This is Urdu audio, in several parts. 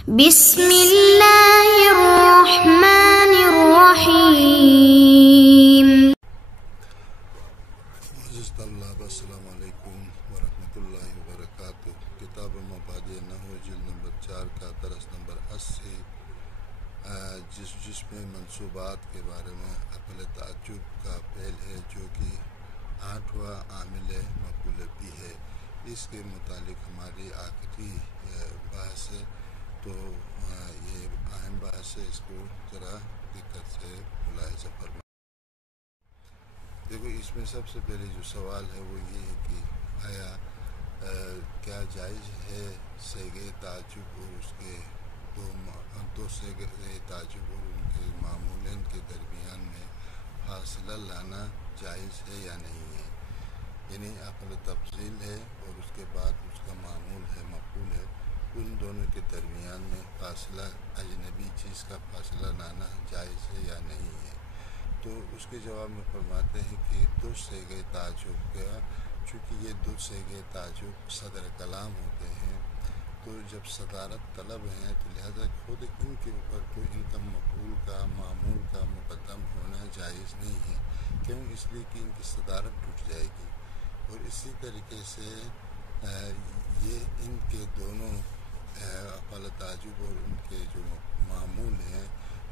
بسم اللہ الرحمن الرحیم۔ عزیز طلاب السلام علیکم ورحمۃ اللہ وبرکاتہ۔ کتاب مبادئ نحو جلد نمبر 4 کا درس نمبر 80 جس میں منصوبات کے بارے میں افعل تعجب کا فعل ہے جو کہ 8واں عامل مفعول بھی ہے، اس کے متعلق ہماری آخری بحث ہے۔ تو یہ اہم بحث ہے، اس کو ذرا دقت سے ملاحظہ فرمائیں۔ دیکھو، اس میں سب سے پہلے جو سوال ہے وہ یہ ہے کہ آیا کیا جائز ہے صیغہ تعجب اور اس کے دو صیغہ تعجب اور ان کے معمولین کے درمیان میں فاصلہ لانا جائز ہے یا نہیں ہے؟ یعنی افعل تفضیل ہے اور اس کے بعد اس کا معمول ہے، مفعول ہے، ان دونوں کے درمیان میں فاصلہ، اجنبی چیز کا فاصلہ لانا جائز ہے یا نہیں ہے؟ تو اس کے جواب میں فرماتے ہیں کہ دو صیغہ تعجب کا، چونکہ یہ دو صیغہ تعجب صدر کلام ہوتے ہیں، تو جب صدارت طلب ہیں تو لہذا خود ان کے اوپر تو ان کا مفعول کا، معمول کا مقدم ہونا جائز نہیں ہے۔ کیوں؟ اس لیے کہ ان کی صدارت ٹوٹ جائے گی۔ اور اسی طریقے سے یہ ان کے دونوں افعال تعجب اور ان کے جو معمول ہیں،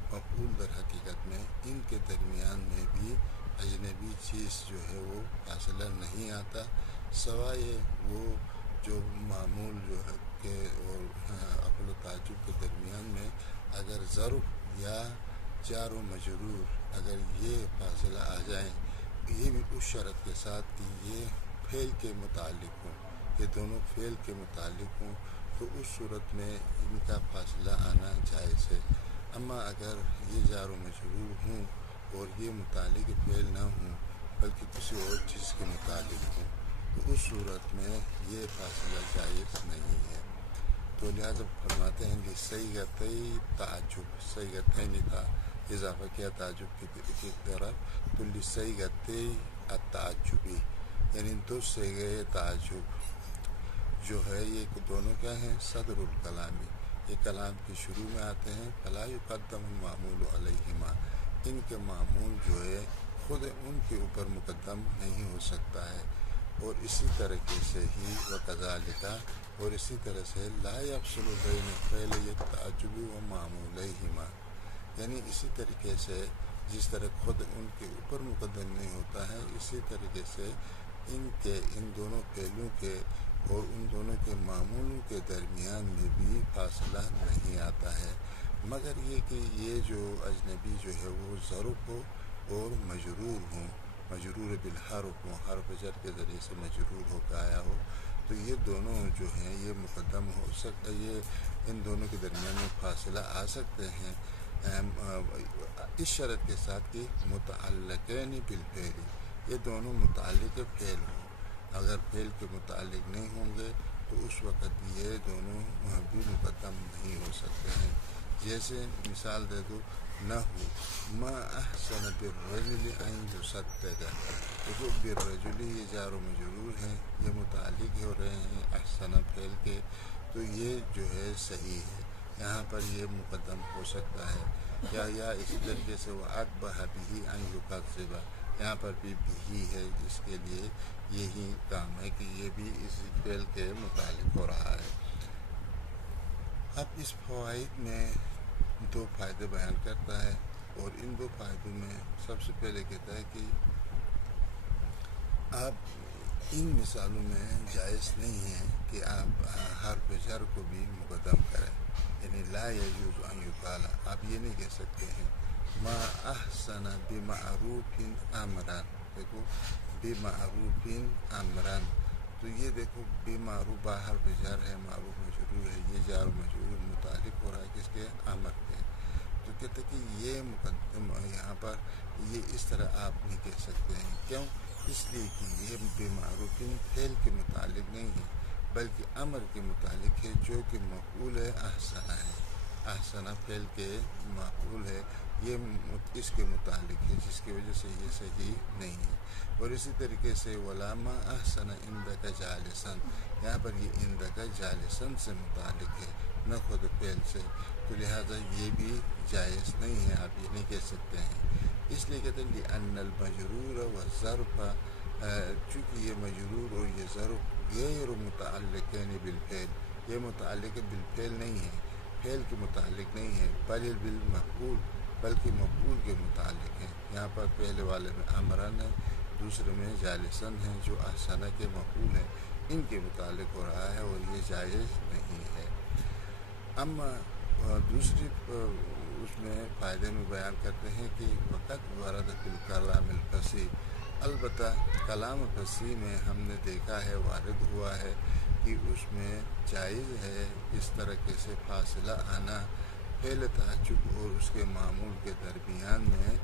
مفعول در حقیقت میں، ان کے درمیان میں بھی اجنبی چیز جو ہے وہ فاصلہ نہیں آتا، سوائے وہ جو معمول جو ہے کہ اور افعال تعجب کے درمیان میں اگر ظرف یا جار و مجرور اگر یہ فاصلہ آ جائیں، یہ بھی اس شرط کے ساتھ کہ یہ فعل کے متعلق ہوں، یہ دونوں فعل کے متعلق ہوں، تو اس صورت میں ان کا فاصلہ آنا جائز ہے۔ اما اگر یہ جار و مجرور ہوں اور یہ متعلق فعل نہ ہوں بلکہ کسی اور چیز کے متعلق ہوں، تو اس صورت میں یہ فاصلہ جائز نہیں ہے۔ تو لہٰذا فرماتے ہیں کہ صیغتِ تعجب، صیغتین کا اضافہ کیا تعجب کی طرف، تو لصیغتِ التعجبی، یعنی دو صیغہ تعجب جو ہے یہ دونوں کیا ہیں؟ صدر الکلامی، یہ کلام کے شروع میں آتے ہیں۔ فلا یقدم المعمول علیہما، ان کے معمول جو ہے خود ان کے اوپر مقدم نہیں ہو سکتا ہے۔ اور اسی طریقے سے ہی وکذالک، اور اسی طرح سے لا یفصل بین فعل التعجب و معمولیہما، یعنی اسی طریقے سے جس طرح خود ان کے اوپر مقدم نہیں ہوتا ہے، اسی طریقے سے ان دونوں فعلوں کے اور ان دونوں کے معمولوں کے درمیان میں بھی فاصلہ نہیں آتا ہے، مگر یہ کہ یہ جو اجنبی جو ہے وہ ظرف ہو اور مجرور ہوں، مجرور بالحرف ہوں، حرف جر کے ذریعے سے مجرور ہو کے آیا ہو، تو یہ دونوں جو ہیں یہ مقدم ہو سکتا ہے، یہ ان دونوں کے درمیان میں فاصلہ آ سکتے ہیں، اس شرط کے ساتھ کہ متعلقین بالفعل، یہ دونوں متعلق فعل ہوں۔ اگر فعل کے متعلق نہیں ہوں گے تو اس وقت یہ دونوں بھی مقدم نہیں ہو سکتے ہیں۔ جیسے مثال دے دو، نحو ما احسن بالرجل ان یصدق، دیکھو بالرجل یہ جار و مجرور ہیں، یہ متعلق ہو رہے ہیں احسن فعل کے، تو یہ جو ہے صحیح ہے، یہاں پر یہ مقدم ہو سکتا ہے۔ یا اسی طریقے سے وہ اکبہ بھی ان یکذب، یہاں پر بھی ہے، اس کے لیے یہی کام ہے کہ یہ بھی اس فعل کے متعلق ہو رہا ہے۔ اب اس فوائد میں دو فائدے بیان کرتا ہے، اور ان دو فائدوں میں سب سے پہلے کہتا ہے کہ آپ ان مثالوں میں جائز نہیں ہے کہ آپ حرف جر کو بھی مقدم کریں، یعنی لا یجوز ان یقال، آپ یہ نہیں کہہ سکتے ہیں ما احسن بمعروف امرا، دیکھو بمعروف امرا، تو یہ دیکھو بمعروف حرف جر ہے، معروف مجرور ہے، یہ جار و مجرور متعلق ہو رہا ہے کس کے؟ امر کے، تو کہتے کہ یہ مقدم یہاں پر یہ اس طرح آپ نہیں کہہ سکتے ہیں۔ کیوں؟ اس لیے کہ یہ بمعروف فعل کے متعلق نہیں ہے بلکہ امر کے متعلق ہے، جو کہ مفعول ہے احسن ہے، احسن فعل کے مفعول ہے، یہ اس کے متعلق ہے، جس کی وجہ سے یہ صحیح نہیں ہے۔ اور اسی طریقے سے ولا ما احسن عندک جالسا، یہاں پر یہ عندک جالسا سے متعلق ہے، نہ خود فعل سے، تو لہٰذا یہ بھی جائز نہیں ہے، آپ یہ نہیں کہہ سکتے ہیں۔ اس لیے کہتے ہیں لِأَنَّ الْمَجْرُورَ وَالظَّرْفَ، چونکہ یہ مجرور اور یہ ظرف غیر متعلقین بالفعل، یہ متعلق بالفعل نہیں ہے، فعل کے متعلق نہیں ہے، بل بالمفعول، بلکہ مفعول کے متعلق ہیں۔ یہاں پر پہلے والے میں امرن ہے، دوسرے میں جالسن ہے جو احسنہ کے مفعول ہیں، ان کے متعلق ہو رہا ہے اور یہ جائز نہیں ہے۔ اما دوسری اس میں فائدے میں بیان کرتے ہیں کہ وقت ورد فی الکلام الفصیح، البتہ کلام فصیح میں ہم نے دیکھا ہے، وارد ہوا ہے کہ اس میں جائز ہے اس طریقے سے فاصلہ آنا فعل تعجب اور اس کے معمول کے درمیان میں،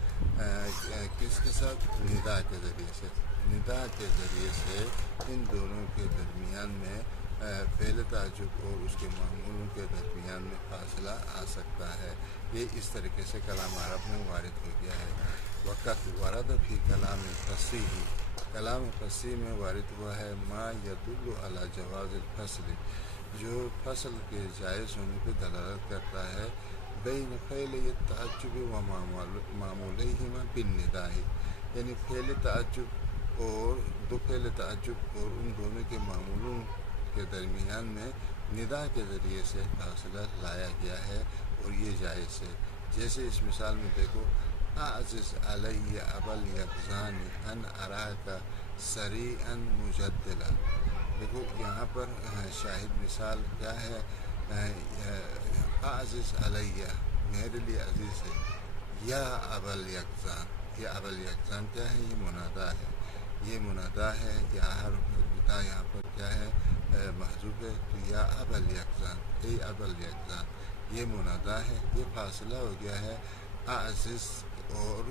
کس کے ساتھ؟ ندا کے ذریعے سے، ندا کے ذریعے سے ان دونوں کے درمیان میں فعل تعجب اور اس کے معمول کے درمیان میں فاصلہ آ سکتا ہے۔ یہ اس طریقے سے کلام عرب میں وارد ہو گیا ہے۔ وقت ورد فی کلام فصیح، کلام فصیح میں وارد ہوا ہے ما یدل علی جواز الفصل، جو فصل کے جائز ہونے پہ دلالت کرتا ہے، بین فعل التعجب و معمولہما بالنداء، یعنی فعل تعجب اور دو فعل تعجب اور ان دونوں کے معمولوں کے درمیان میں ندا کے ذریعے سے فاصلہ لایا گیا ہے اور یہ جائز ہے۔ جیسے اس مثال میں دیکھو، اعزز علی ابا الیقظان ان اراک سریعا مجدلا، دیکھو یہاں پر شاہد مثال کیا ہے؟ اعزز علی، میرے لیے عزیز ہے، یا ابا الیقظان، یہ ابا الیقظان کیا ہے؟ یہ منادا ہے، یہ منادا ہے، یا حرف ندا یہاں پر کیا ہے؟ محذوف ہے، تو یا ابا الیقظان، اے ابا الیقظان، یہ منادا ہے، یہ فاصلہ ہو گیا ہے اعزز اور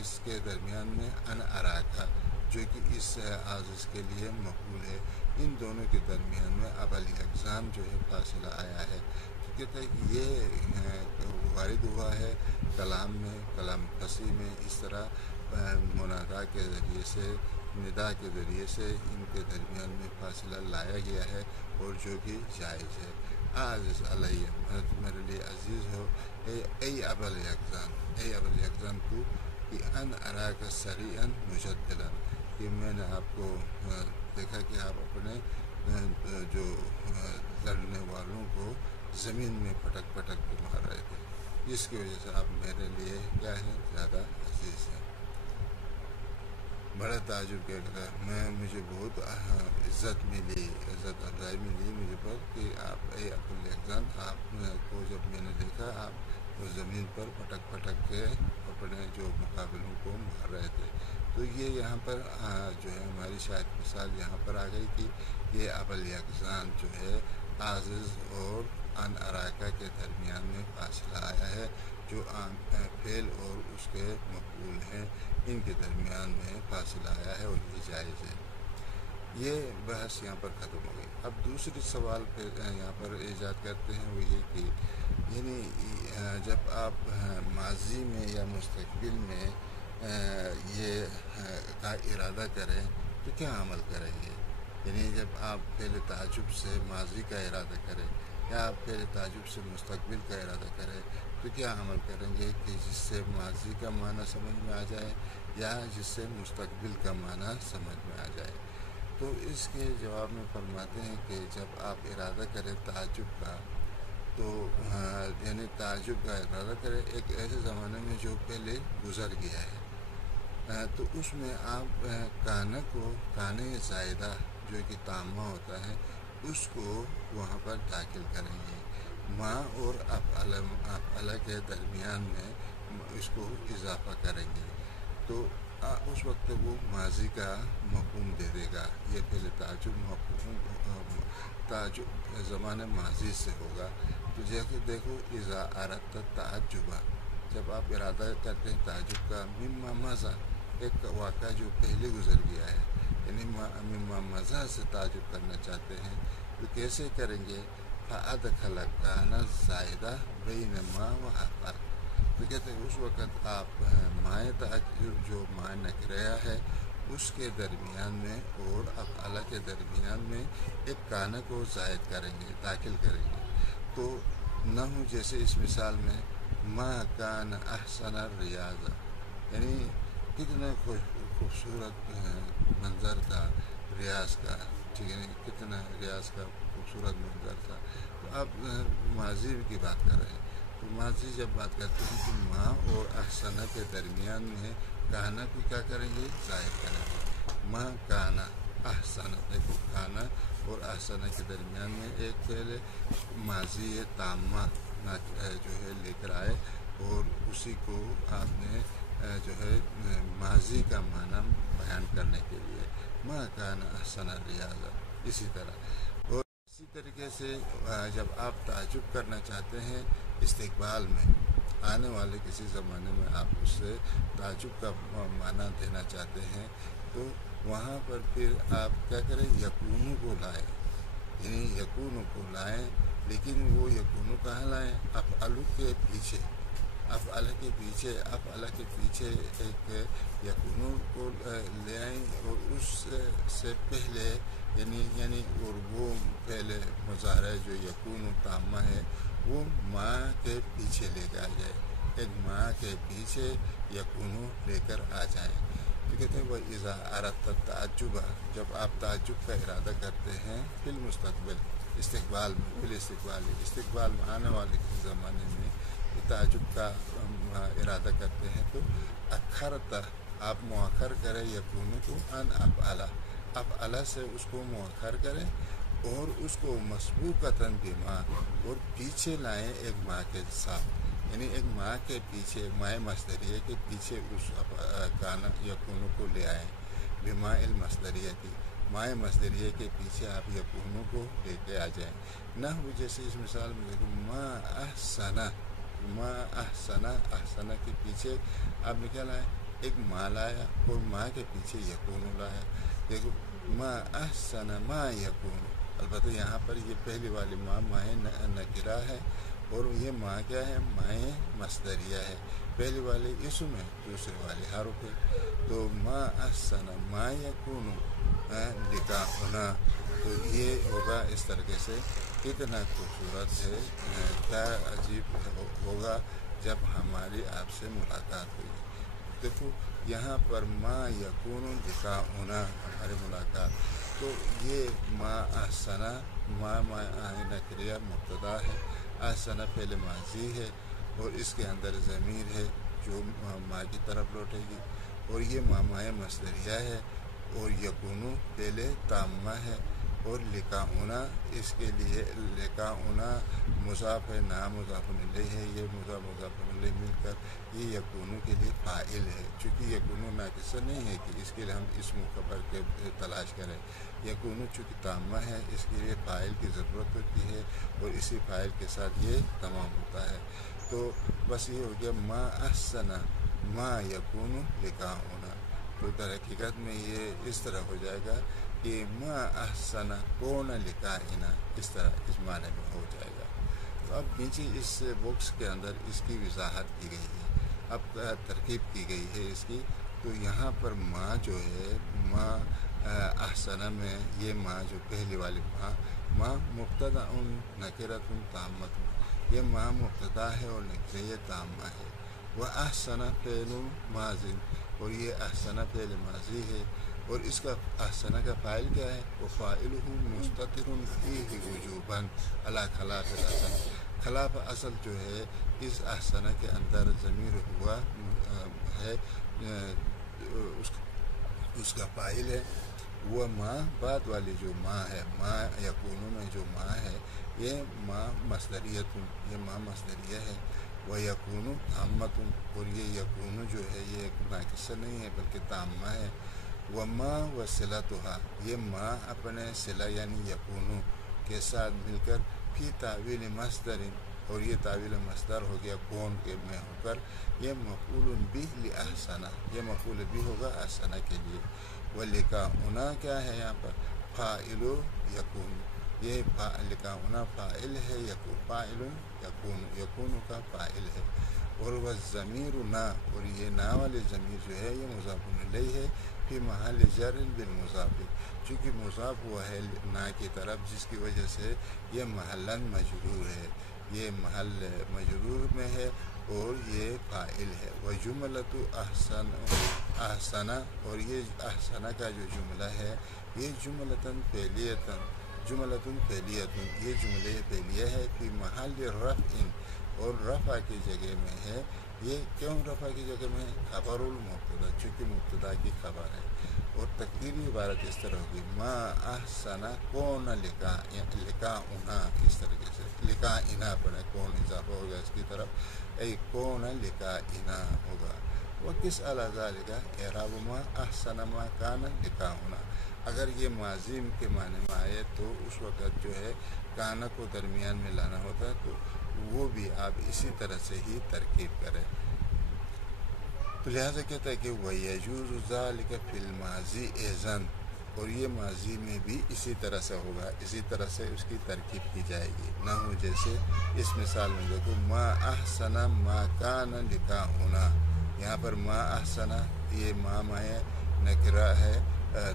اس کے درمیان میں ان اراکا، جو کہ اس عزیز کے لیے مفعول ہے، ان دونوں کے درمیان میں ابا الیقظان جو ہے فاصلہ آیا ہے۔ تو کہتے ہیں کہ یہ وارد ہوا ہے کلام میں، کلام فصیح میں، اس طرح منادا کے ذریعے سے، ندا کے ذریعے سے ان کے درمیان میں فاصلہ لایا گیا ہے اور جو کہ جائز ہے۔ اعزز علیہ، میرے لیے عزیز ہو، اے ابا الیقظان، اے ابا الیقظان تو، کہ ان اراک سریعا مجدلا، کہ میں نے آپ کو دیکھا کہ آپ اپنے جو لڑنے والوں کو زمین میں پٹک پٹک کے مار رہے تھے، اس کی وجہ سے آپ میرے لیے کیا ہے؟ زیادہ عزیز ہیں۔ بڑا تعجب کیا، مجھے بہت عزت ملی، عزت افزائی ملی مجھے پر کہ آپ اے ابا الیقظان، آپ کو جب میں نے دیکھا آپ اس زمین پر پٹک پٹک کے اپنے جو مقابلوں کو مار رہے تھے۔ تو یہ یہاں پر جو ہے ہماری شاید مثال یہاں پر آ گئی کہ یہ ابا الیقظان جو ہے عزیز اور ان اراکا کے درمیان میں فاصلہ آیا ہے، جو فعل اور اس کے مفعول ہیں، ان کے درمیان میں فاصلہ آیا ہے اور یہ جائز ہے۔ یہ بحث یہاں پر ختم ہو گئی۔ اب دوسری سوال پہ یہاں پر ایجاد کرتے ہیں، وہ یہ کہ یعنی جب آپ ماضی میں یا مستقبل میں یہ کا ارادہ کریں تو کیا عمل کریں گے؟ یعنی جب آپ فعل تعجب سے ماضی کا ارادہ کریں یا آپ فعل تعجب سے مستقبل کا ارادہ کریں تو کیا عمل کریں گے کہ جس سے ماضی کا معنی سمجھ میں آ جائے یا جس سے مستقبل کا معنی سمجھ میں آ جائے؟ تو اس کے جواب میں فرماتے ہیں کہ جب آپ ارادہ کریں تعجب کا، تو یعنی تعجب کا ارادہ کریں ایک ایسے زمانے میں جو پہلے گزر گیا ہے، تو اس میں آپ کانے زائدہ جو کہ تامہ ہوتا ہے اس کو وہاں پر داخل کریں گے، ما اور افعل کے درمیان میں اس کو اضافہ کریں گے، تو اس وقت وہ ماضی کا مفہوم دے دے گا۔ یہ پہلے تعجب مفہوم تعجب زمان ماضی سے ہوگا۔ تو جیسے دیکھو اذا اردت تعجبا، جب آپ ارادہ کرتے ہیں تعجب کا، مما مضی، ایک واقعہ جو پہلے گزر گیا ہے، یعنی مما مضی سے تعجب کرنا چاہتے ہیں تو کیسے کریں گے؟ فادخل کان زائدہ بین ما و افعل، تو کہتے ہیں اس وقت آپ مائے تعجب جو مائے نکرہ ہے اس کے درمیان میں اور افعل کے درمیان میں ایک کانا کو زائد کریں گے، داخل کریں گے۔ تو نہ ہو جیسے اس مثال میں ما کان احسن الریاض، یعنی کتنا خوبصورت منظر تھا ریاض کا، ٹھیک ہے، کتنا ریاض کا خوبصورت منظر تھا۔ تو آپ ماضی کی بات کر رہے ہیں، تو ماضی جب بات کرتے ہیں تو ما اور احسنہ کے درمیان میں کانا بھی کیا کریں گے، ظاہر کریں گے۔ ما کانا احسنہ، دیکھو کانا اور احسنہ کے درمیان میں ایک پہلے ماضی تامہ جو ہے لے کر آئے، اور اسی کو آپ نے جو ہے ماضی کا معنی بیان کرنے کے لیے ما کان احسن الریاض، اسی طرح۔ اور اسی طریقے سے جب آپ تعجب کرنا چاہتے ہیں استقبال میں، آنے والے کسی زمانے میں آپ اس سے تعجب کا معنی دینا چاہتے ہیں، تو وہاں پر پھر آپ کیا کریں، یکونو کو لائیں، یعنی یکونو کو لائیں، لیکن وہ یکونو کہاں لائیں، افعلو کے پیچھے، افعل کے پیچھے، افعل کے پیچھے ایک یکونو کو لے آئیں، اور اس سے پہلے یعنی اور وہ پہلے مضارع جو یکونو تامہ ہے وہ ما کے پیچھے لے کے آ جائے، ایک ما کے پیچھے یکونو لے کر آ جائیں۔ تو کہتے ہیں وہ اذا اردت التعجب، جب آپ تعجب کا ارادہ کرتے ہیں فی المستقبل، استقبال میں، فی استقبال میں آنے والے کسی زمانے میں تعجب کا ارادہ کرتے ہیں، تو اخرت، آپ مؤخر کریں یکونو کو ان افعلا، افعلا سے اس کو مؤخر کریں، اور اس کو مسبوقتاً بما، اور پیچھے لائیں ایک ما کے ساتھ، یعنی ایک ما کے پیچھے، مائے مصدریہ کے پیچھے اس کانا یکونو کو لے آئیں، بما المصدریہ کی، مائے مصدریہ کے پیچھے آپ یکونو کو لے کے آ جائیں۔ نہ وہ جیسے اس مثال میں دیکھو ما احسنہ، ما احسنہ، احسنہ کے پیچھے آپ نے کیا لایا، ایک ما لایا، اور ما کے پیچھے یکونو لایا۔ دیکھو ما احسن ما یکونو، البتہ یہاں پر یہ پہلی والی ما مائے نکرہ ہے، اور یہ ما کیا ہے، مائے مصدریہ ہے، پہلی والی اسم ہے، دوسری والی حرف ہے۔ تو ما احسن ما یکونو لقاؤنا، تو یہ ہوگا اس طریقے سے، کتنا خوبصورت ہے، کیا عجیب ہوگا جب ہماری آپ سے ملاقات ہوئی۔ دیکھو یہاں پر ما یکون لقاؤنا، ہماری ملاقات، تو یہ ما احسنہ، ما نکریہ مبتدا ہے، احسنہ فعل ماضی ہے، اور اس کے اندر ضمیر ہے جو ما کی طرف لوٹے گی، اور یہ مائے مصدریہ ہے، اور یکونو فعل تامہ ہے، اور لقاؤنا اس کے لیے، لقاؤنا مضاف ہے، نام مضاف الیہ ہے، یہ مضاف الیہ مل کر یہ یکونو کے لیے فاعل ہے، چونکہ یکونو ناقصہ نہیں ہے کہ اس کے لیے ہم اسم و خبر کے تلاش کریں، یکونو چونکہ تامہ ہے اس کے لیے فاعل کی ضرورت ہوتی ہے، اور اسی فاعل کے ساتھ یہ تمام ہوتا ہے۔ تو بس یہ ہو گیا ما احسن ما یکون لقاؤنا، تو در حقیقت میں یہ اس طرح ہو جائے گا کہ ما احسن کون لقائنا، اس طرح اس معنی میں ہو جائے گا۔ تو اب نیچے اس باکس کے اندر اس کی وضاحت کی گئی ہے، اب ترکیب کی گئی ہے اس کی۔ تو یہاں پر ما جو ہے، ما احسنہ میں یہ ما جو پہلی والی ما مبتدا نکرۃ تامۃ، یہ ما مبتدا ہے اور نکرہ تامہ ہے، وہ احسنہ فعل ماضی، اور یہ احسنہ فعل ماضی ہے، اور اس کا احسنہ کا فاعل کیا ہے، وہ فاعلہ مستتر فیہ وجوبا علی خلاف الاصل، خلاف اصل جو ہے اس احسنہ کے اندر ضمیر ہوا ہے، اس کا فاعل ہے وہ ما، بعد والی جو ما ہے، ما یکونو میں جو ما ہے یہ ما مصدریت، یہ ما مصدریہ ہے، وہ یکونو تامۃ، اور یہ یکونو جو ہے یہ ناقصہ نہیں ہے بلکہ تامہ ہے، وہ ما و صلتھا، یہ ما اپنے صلہ یعنی یکونو کے ساتھ مل کر فی تعویل مصدر، اور یہ تعویل مصدر ہو گیا کون کے میں ہو کر، یہ مفعول بھی لاحسنہ، یہ مفعول بھی ہوگا احسنہ کے لیے، وہ لقاؤنا کیا ہے یہاں پر، فاعل یکون، یہ لقاؤنا فاعل ہے، فاعل یکون، یکون کا فاعل ہے، اور وہ ضمیر نا، اور یہ نا والے ضمیر جو ہے یہ مضاف الیہ ہے، فی محل جر بالمضاف، چونکہ مضاف ہوا ہے نا کی طرف، جس کی وجہ سے یہ محلاً مجرور ہے، یہ محل مجرور میں ہے اور یہ فاعل ہے۔ وجملۃ احسن احسنہ، اور یہ احسنہ کا جو جملہ ہے یہ جملۃً فعلیۃً یہ جملے فعلیہ ہے، فی محل رفع، اور رفع کی جگہ میں ہے۔ یہ کیوں رفع کی جگہ میں ہے؟ خبر المبتدا، چونکہ مبتدا کی خبر ہے، اور تقدیری عبارت اس طرح ہوگی ما احسن کون لقاؤنا، اس طریقے سے لقاءنا پڑھے، کون اضافہ ہوگا اس کی طرف، ای کون لقاءنا ہوگا۔ وکس علی ذالک اعراب ما احسن ما کان لقاؤنا، اگر یہ ماضی کے معنی میں آئے تو اس وقت جو ہے کانا کو درمیان میں لانا ہوتا ہے، تو وہ بھی آپ اسی طرح سے ہی ترکیب کریں۔ تو لہٰذا کہتا ہے کہ وَيَجُوزُ ذَلِكَ فِي الْمَاضِي أَيْضًا، اور یہ ماضی میں بھی اسی طرح سے ہوگا، اسی طرح سے اس کی ترکیب کی جائے گی۔ نہ ہو جیسے اس مثال میں دیکھو ما احسن ما کان لقاؤنا، یہاں پر ما احسن، یہ ما مائے نکرہ ہے،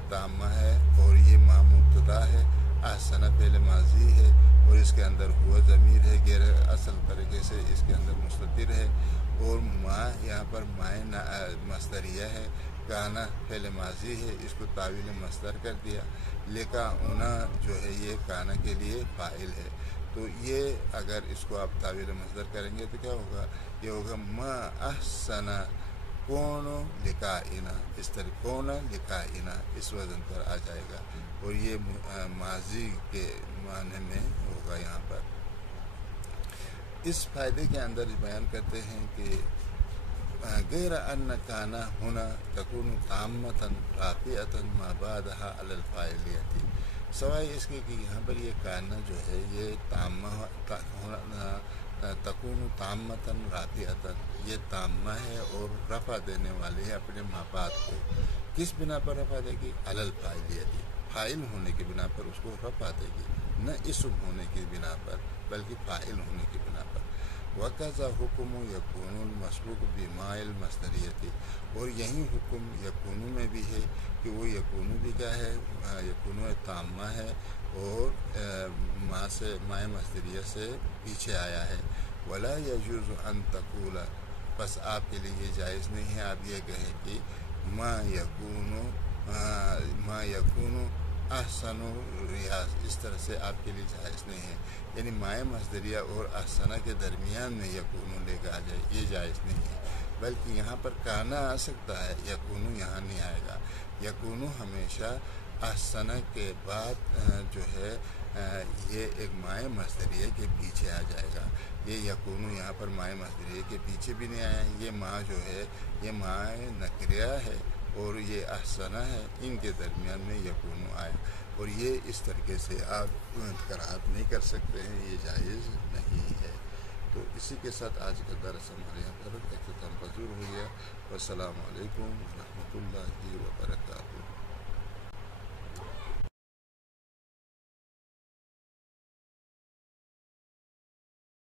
تامہ ہے، اور یہ ما مبتدا ہے، احسن فعل ماضی ہے، اور اس کے اندر ہوا ضمیر ہے، غیر اصل طریقے سے اس کے اندر مستتر ہے، اور ما یہاں پر مائے مصدریہ ہے، کانا فعل ماضی ہے، اس کو تاویل مصدر کر دیا، لقاؤنا جو ہے یہ کانا کے لیے فاعل ہے۔ تو یہ اگر اس کو آپ تاویل مصدر کریں گے تو کیا ہوگا؟ یہ ہوگا ما احسن کون لقاءنا، اس طرح کون لقاءنا اس وزن پر آ جائے گا، اور یہ ماضی کے معنی میں ہوگا یہاں پر۔ اس فائدے کے اندر بیان کرتے ہیں کہ غیر ان کانا ہونا تکون تامۃً رافعۃً ما بعدها علی الفاعلیۃ، سوائے اس کے کہ یہاں پر یہ کانا جو ہے یہ تکون تامۃً رافعۃً، یہ تامہ ہے اور رفع دینے والے ہے اپنے ما بعد کو۔ کس بنا پر رفع دے گی؟ علی الفاعلیۃ، فاعل ہونے کی بنا پر اس کو رفع دے گی، نہ اسم ہونے کی بنا پر بلکہ فاعل ہونے کی بنا پر۔ وَكَذَا حُكْمُ يَكُونُ الْمَسْبُوقُ بِمَا الْمَصْدَرِيَّةِ، اور یہی حکم یکون میں بھی ہے کہ وہ یکون بھی کیا ہے؟ یکون تامہ ہے، اور ماء مصدریہ سے پیچھے آیا ہے۔ وَلَا يَجُوزُ أَن تَقُولَ، بس آپ کے لیے یہ جائز نہیں ہے آپ یہ کہیں کہ ما یکون احسن ریاض، اس طرح سے آپ کے لیے جائز نہیں ہے، یعنی مائع مصدریہ اور احسنہ کے درمیان میں یکون لے کے آ جائے، یہ جائز نہیں ہے، بلکہ یہاں پر کانا آ سکتا ہے، یکون یہاں نہیں آئے گا۔ یکون ہمیشہ احسنہ کے بعد جو ہے یہ ایک مائع مصدریہ کے پیچھے آ جائے گا، یہ یکون یہاں پر مائع مصدریہ کے پیچھے بھی نہیں آیا، یہ ماء جو ہے یہ مائع نکریہ ہے اور یہ احسنہ ہے، ان کے درمیان میں یکون آیا، اور یہ اس طریقے سے آپ قرأت نہیں کر سکتے ہیں، یہ جائز نہیں ہے۔ تو اسی کے ساتھ آج کا درس ہمارے یہاں پر اختتام پذیر ہو گیا۔ والسلام علیکم ورحمۃ اللہ وبرکاتہ۔